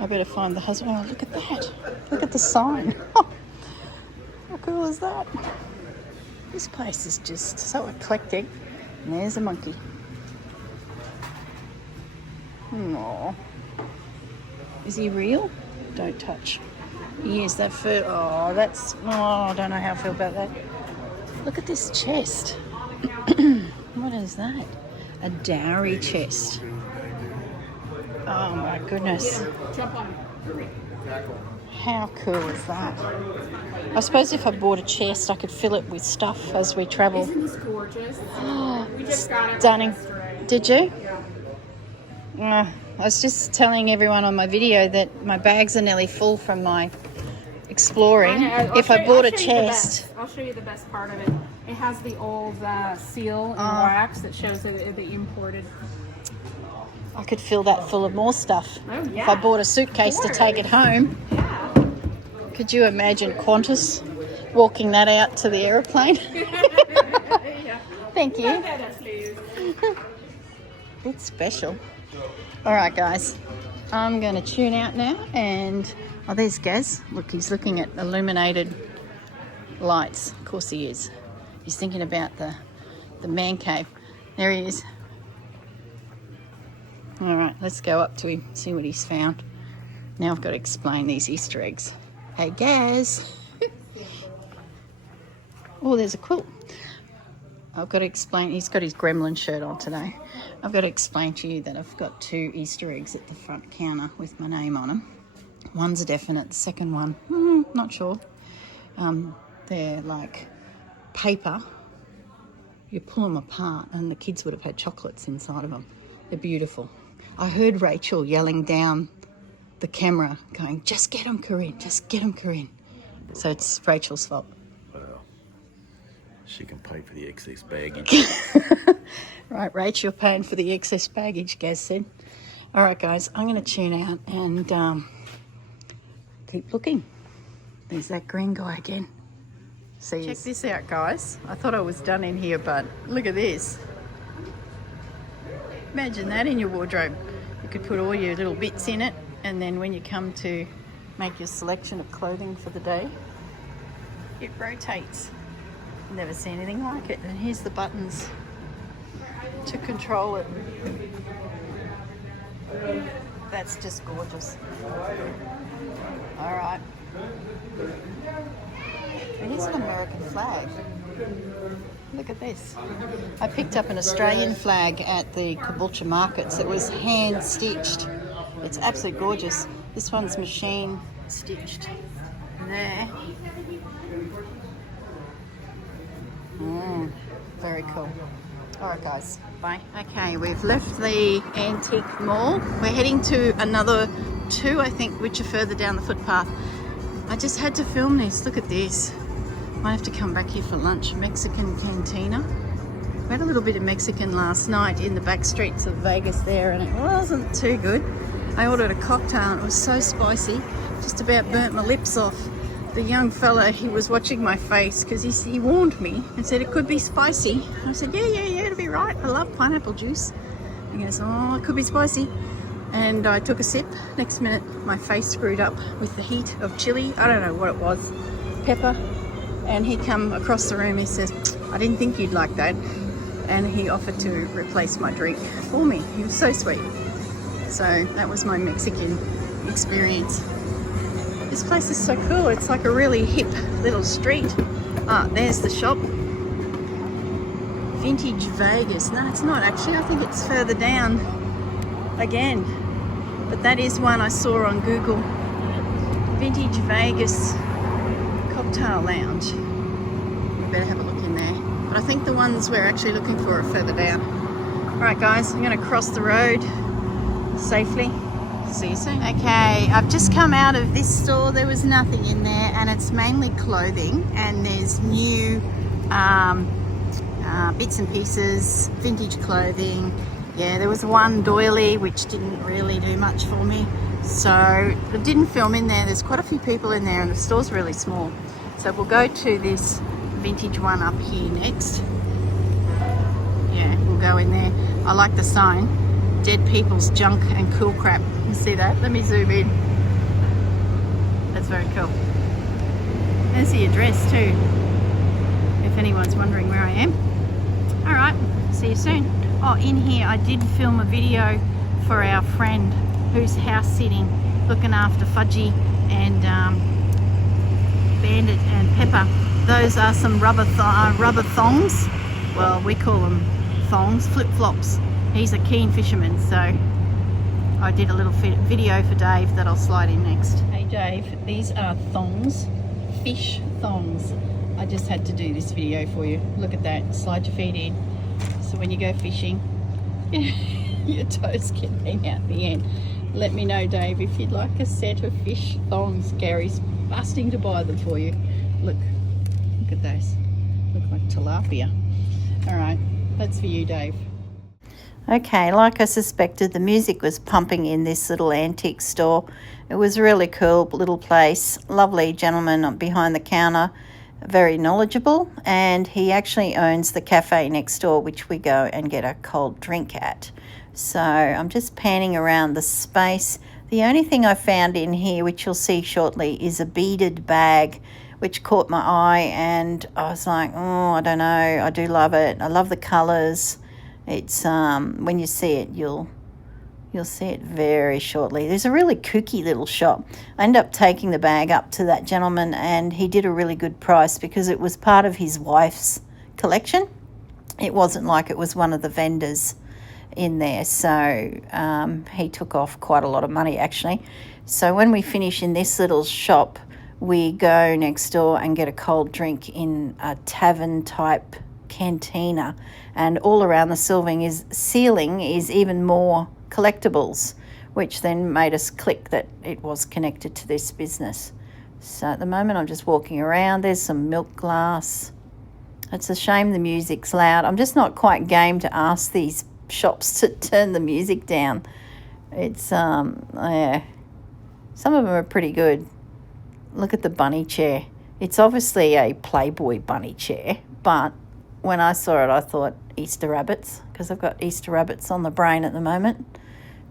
I better find the husband. Oh, look at that. Look at the sign. How cool is that? This place is just so eclectic. And there's a monkey. Aww. Is he real? Don't touch. He is that fur. Oh, that's... Oh, I don't know how I feel about that. Look at this chest. What is that? A dowry chest. Oh my goodness. How cool is that? I suppose if I bought a chest, I could fill it with stuff as we travel. Isn't this gorgeous? We just got it. Stunning. Did you? I was just telling everyone on my video that my bags are nearly full from my exploring. If I bought a chest. I'll show you the best part of it. It has the old seal in wax that shows the imported. I could fill that full of more stuff. Oh, yeah. If I bought a suitcase to take it home. Yeah. Could you imagine Qantas walking that out to the aeroplane? Yeah. Thank you. That's please. It's special. All right, guys. I'm going to tune out now. And, oh, there's Gaz. Look, he's looking at illuminated lights. Of course he is. He's thinking about the man cave. There he is. All right, let's go up to him, see what he's found. Now I've got to explain these Easter eggs. Hey, Gaz. Oh, there's a quilt. I've got to explain. He's got his gremlin shirt on today. I've got to explain to you that I've got 2 Easter eggs at the front counter with my name on them. One's a definite. The second one, not sure. They're like paper. You pull them apart and the kids would have had chocolates inside of them. They're beautiful. I heard Rachel yelling down the camera going, just get them, Corrine, just get them, Corrine. So it's Rachel's fault. Well, she can pay for the excess baggage. Right, Rachel paying for the excess baggage, Gaz said. All right, guys, I'm going to tune out and keep looking. There's that green guy again. See, check this out, guys. I thought I was done in here, but look at this. Imagine that in your wardrobe. You could put all your little bits in it, and then when you come to make your selection of clothing for the day, it rotates. Never seen anything like it. And here's the buttons to control it. That's just gorgeous. All right. It is an American flag. Look at this. I picked up an Australian flag at the Caboolture markets. It was hand stitched. It's absolutely gorgeous. This one's machine stitched there. Very cool. All right, guys. Bye. Okay, we've left the antique mall. We're heading to another 2, I think, which are further down the footpath. I just had to film this. Look at this. Might have to come back here for lunch. Mexican cantina. We had a little bit of Mexican last night in the back streets of Vegas there, and it wasn't too good. I ordered a cocktail and it was so spicy, just about burnt my lips off. The young fella, he was watching my face because he warned me and said it could be spicy. I said, yeah, it'll be right. I love pineapple juice. He goes, oh, it could be spicy. And I took a sip. Next minute, my face screwed up with the heat of chili. I don't know what it was. Pepper. And he come across the room, he says, I didn't think you'd like that. And he offered to replace my drink for me. He was so sweet. So that was my Mexican experience. This place is so cool. It's like a really hip little street. Ah, there's the shop. Vintage Vegas. No, it's not actually. I think it's further down again. But that is one I saw on Google. Vintage Vegas Cocktail Lounge. We better have a look in there. But I think the ones we're actually looking for are further down. All right, guys, I'm going to cross the road safely. See you soon. Okay, I've just come out of this store. There was nothing in there, and it's mainly clothing, and there's new bits and pieces, vintage clothing. Yeah, there was one doily which didn't really do much for me, so I didn't film in there. There's quite a few people in there, and the store's really small. So we'll go to this vintage one up here next. Yeah, we'll go in there. I like the sign, dead people's junk and cool crap. You see that? Let me zoom in. That's very cool. There's the address too, if anyone's wondering where I am. All right, see you soon. Oh, in here I did film a video for our friend who's house sitting, looking after Fudgy and Bandit and Pepper. Those are some rubber thongs. Well, we call them thongs, flip-flops. He's a keen fisherman, so I did a little video for Dave that I'll slide in next. Hey Dave, these are thongs, fish thongs. I just had to do this video for you. Look at that, slide your feet in. So when you go fishing, your toes can hang out the end. Let me know, Dave, if you'd like a set of fish thongs. Gary's busting to buy them for you. Look at those. Look like tilapia. All right, that's for you, Dave. Okay, like I suspected, the music was pumping in this little antique store. It was a really cool little place. Lovely gentleman behind the counter, very knowledgeable, and he actually owns the cafe next door, which we go and get a cold drink at. So I'm just panning around the space. The only thing I found in here, which you'll see shortly, is a beaded bag which caught my eye, and I was like, oh, I don't know, I do love it. I love the colours. It's when you see it, you'll see it very shortly. There's a really kooky little shop. I ended up taking the bag up to that gentleman, and he did a really good price because it was part of his wife's collection. It wasn't like it was one of the vendors in there, so he took off quite a lot of money actually. So when we finish in this little shop, we go next door and get a cold drink in a tavern type cantina, and all around the ceiling is even more collectibles, which then made us click that it was connected to this business. So at the moment I'm just walking around. There's some milk glass. It's a shame the music's loud. I'm just not quite game to ask these shops to turn the music down. It's yeah, some of them are pretty good. Look at the bunny chair. It's obviously a Playboy bunny chair, but when I saw it I thought Easter rabbits, because I've got Easter rabbits on the brain at the moment.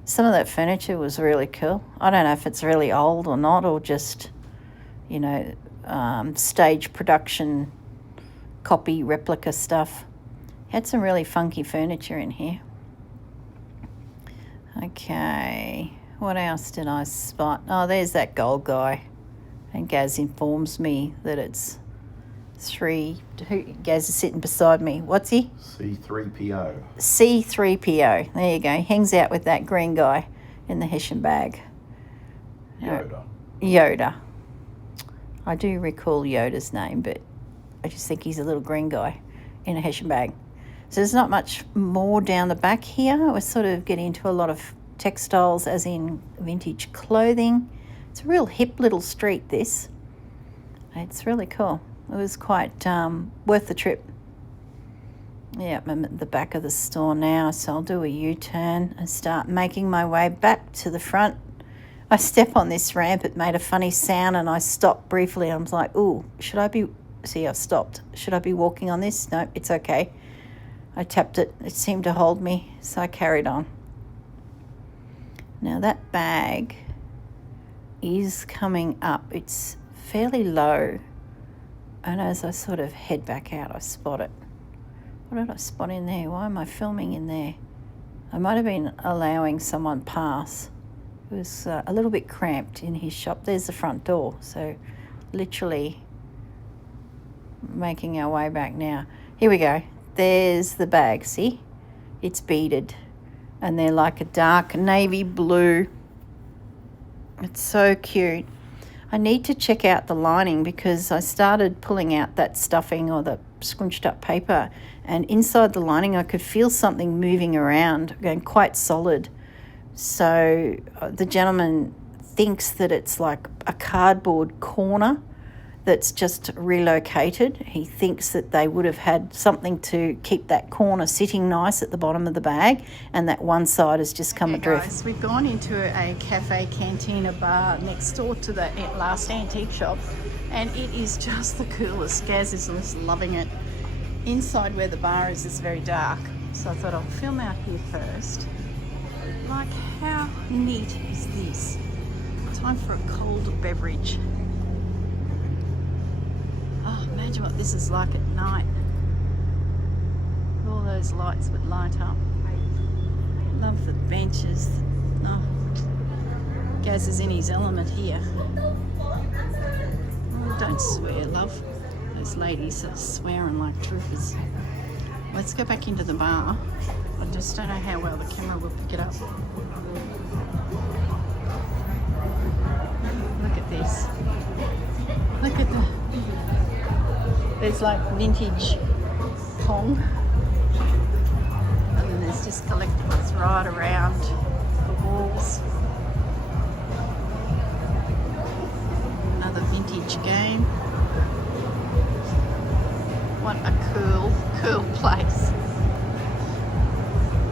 Some of that furniture was really cool. I don't know if it's really old or not, or just, you know, stage production copy replica stuff. Had some really funky furniture in here. Okay, what else did I spot? Oh, there's that gold guy. And Gaz informs me that it's Gaz is sitting beside me. What's he? C3PO. C3PO. There you go. Hangs out with that green guy in the Hessian bag. Yoda. I do recall Yoda's name, but I just think he's a little green guy in a Hessian bag. So there's not much more down the back here. We're sort of getting into a lot of textiles, as in vintage clothing. It's a real hip little street, this. It's really cool. It was quite worth the trip. Yeah, I'm at the back of the store now, so I'll do a U-turn and start making my way back to the front. I step on this ramp, it made a funny sound, and I stopped briefly. I was like, ooh, should I be... See, I've stopped. Should I be walking on this? No, it's okay. I tapped it. It seemed to hold me, so I carried on. Now that bag is coming up. It's fairly low. And as I sort of head back out, I spot it. What did I spot in there? Why am I filming in there? I might have been allowing someone pass. It was a little bit cramped in his shop. There's the front door. So literally making our way back now. Here we go. There's the bag. See? It's beaded. And they're like a dark navy blue. It's so cute. I need to check out the lining because I started pulling out that stuffing or the scrunched up paper, and inside the lining I could feel something moving around, going quite solid. So the gentleman thinks that it's like a cardboard corner that's just relocated. He thinks that they would have had something to keep that corner sitting nice at the bottom of the bag, and that one side has just come adrift. Guys, we've gone into a cafe cantina bar next door to the last antique shop, and it is just the coolest. Gaz is just loving it. Inside where the bar is very dark, so I thought I'll film out here first. Like, how neat is this? Time for a cold beverage. Oh, imagine what this is like at night. All those lights would light up. Love the benches. Oh, Gaz is in his element here. Oh, don't swear, love. Those ladies are swearing like troopers. Let's go back into the bar. I just don't know how well the camera will pick it up. Look at this. Look at the... There's like vintage Pong, and then there's just collectibles right around the walls. Another vintage game. What a cool place.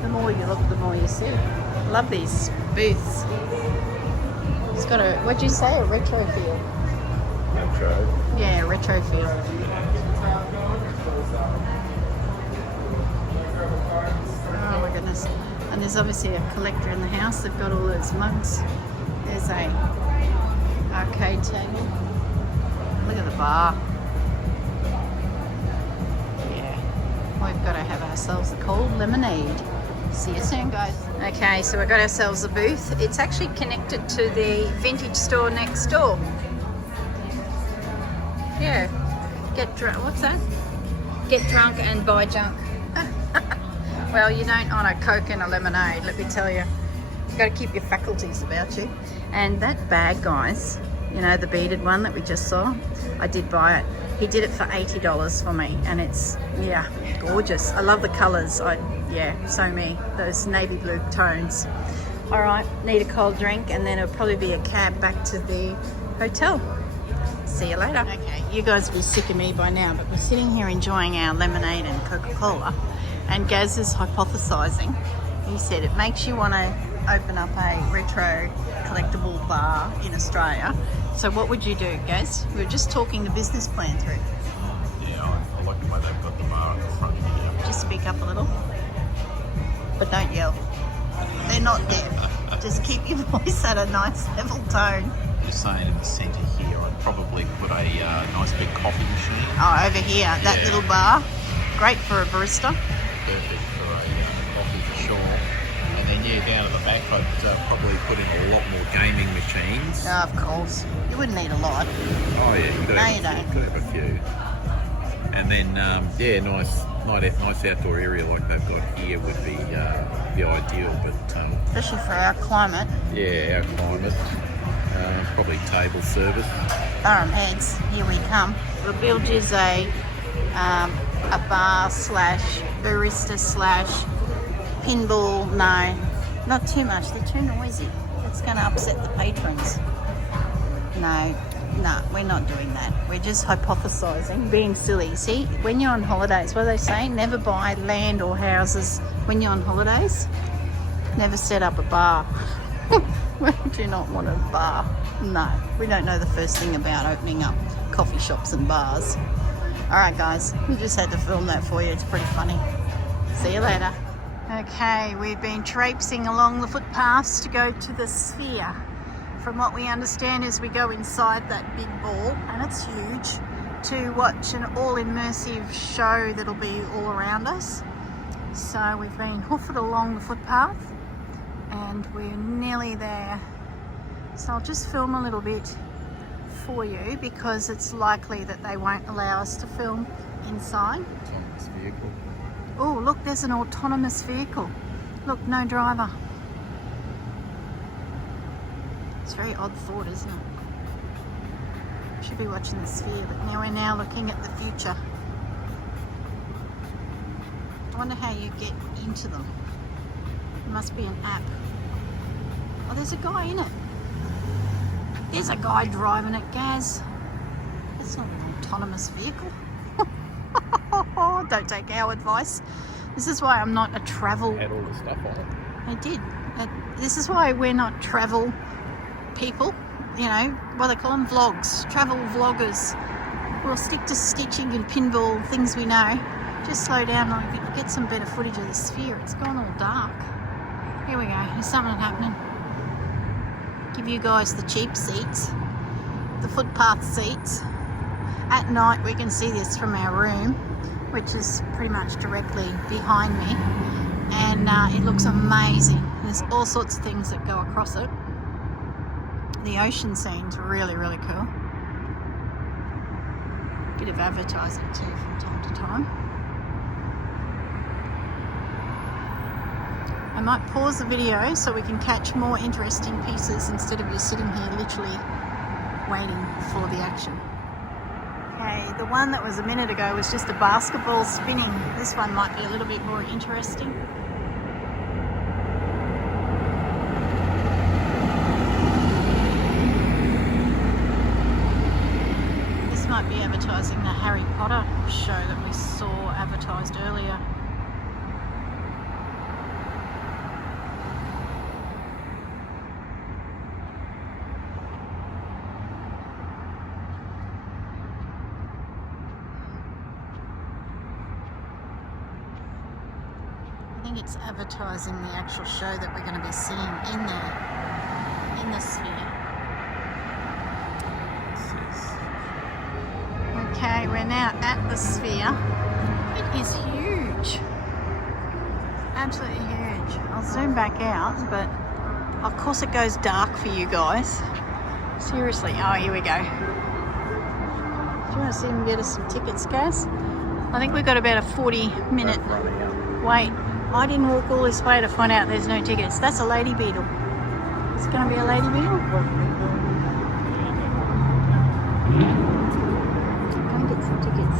The more you look, the more you see. Love these booths. It's got a, what'd you say, a retro feel? Retro? Yeah, retro feel. Oh my goodness. And there's obviously a collector in the house. They've got all those mugs. There's a arcade table. Look at the bar. Yeah, we've got to have ourselves a cold lemonade. See you soon, guys. Okay, so we got ourselves a booth. It's actually connected to the vintage store next door. Yeah, get drunk. What's that? Get drunk and buy junk. Well, you don't on a Coke and a lemonade, let me tell you. You've got to keep your faculties about you. And that bag, guys, you know, the beaded one that we just saw, I did buy it. He did it for $80 for me, and it's, yeah, gorgeous. I love the colours. Yeah, so me. Those navy blue tones. All right, need a cold drink, and then it'll probably be a cab back to the hotel. See you later. Okay, you guys will be sick of me by now, but we're sitting here enjoying our lemonade and Coca-Cola, and Gaz is hypothesising. He said it makes you want to open up a retro collectible bar in Australia. So what would you do, Gaz? We were just talking the business plan through. Yeah, I like the way they've got the bar at the front here. Just speak up a little, but don't yell. They're not deaf. Just keep your voice at a nice level tone. Just saying, in the centre here, I'd probably put a nice big coffee machine. Oh, over here, that little bar. Great for a barista. Perfect for a coffee for sure. And then, yeah, down at the back, I'd probably put in a lot more gaming machines. Oh, of course. You wouldn't need a lot. Oh, yeah, you could have a few. And then, yeah, nice outdoor area like they've got here would be the ideal. But especially for our climate. yeah, our climate. Probably table service. Durham heads, here we come. The Bilge is a bar slash barista slash pinball. No, not too much. They're too noisy. It's going to upset the patrons. No, we're not doing that. We're just hypothesising, being silly. See, when you're on holidays, what do they say? Never buy land or houses when you're on holidays. Never set up a bar. We do not want a bar. No, we don't know the first thing about opening up coffee shops and bars. Alright guys, we just had to film that for you. It's pretty funny. See you later. Okay, we've been traipsing along the footpaths to go to the Sphere. From what we understand is we go inside that big ball, and it's huge, to watch an all-immersive show that'll be all around us. So we've been hoofing along the footpath, and we're nearly there. So I'll just film a little bit for you because it's likely that they won't allow us to film inside. Autonomous vehicle. Oh, look, there's an autonomous vehicle. Look, no driver. It's a very odd thought, isn't it? Should be watching the Sphere, but now we're looking at the future. I wonder how you get into them. There must be an app. Oh, there's a guy in it. There's a guy driving it, Gaz. That's not an autonomous vehicle. Don't take our advice. This is why I'm not a travel... Had all the stuff on it. I did. This is why we're not travel people. You know, what they call them, vlogs. Travel vloggers. We'll stick to stitching and pinball, things we know. Just slow down and get some better footage of the Sphere. It's gone all dark. Here we go. There's something happening. Give you guys the cheap seats, the footpath seats. At night we can see this from our room, which is pretty much directly behind me, and it looks amazing. There's all sorts of things that go across it. The ocean scene's really, really cool. Bit of advertising too from time to time. I might pause the video so we can catch more interesting pieces instead of just sitting here literally waiting for the action. Okay, the one that was a minute ago was just a basketball spinning. This one might be a little bit more interesting. This might be advertising the Harry Potter show that we saw advertised earlier. I think it's advertising the actual show that we're going to be seeing in there, in the Sphere. Okay, we're now at the Sphere. It is huge. Absolutely huge. I'll zoom back out, but of course it goes dark for you guys. Seriously. Oh, here we go. Do you want to see if we can get us some tickets, guys? I think we've got about a 40-minute wait. I didn't walk all this way to find out there's no tickets. That's a lady beetle. It's going to be a lady beetle. Go and get some tickets.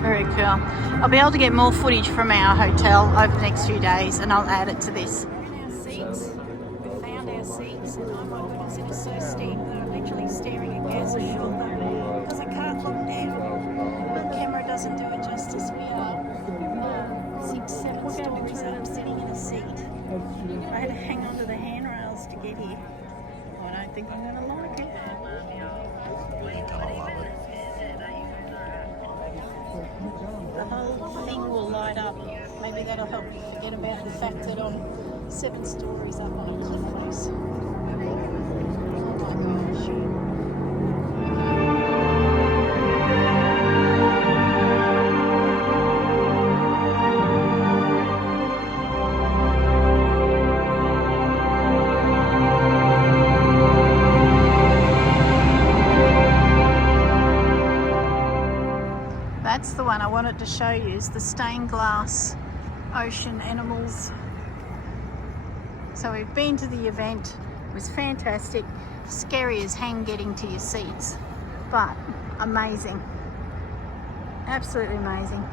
Very cool. I'll be able to get more footage from our hotel over the next few days, and I'll add it to this. We're in our seats. We found our seats, and oh my goodness, it is so steep that I'm literally staring at Gaz's shoulder because I can't look down. The camera doesn't do it justice. We are 6-7 stories up, sitting in a seat. I had to hang onto the handrails to get here. I don't think I'm going to like it. The whole thing will light up. Maybe that'll help you forget about the fact that I'm 7 stories up on a cliff face. Oh my gosh. That's the one I wanted to show you, is the stained glass ocean animals. So we've been to the event. It was fantastic. Scary as hang getting to your seats, but amazing. Absolutely amazing.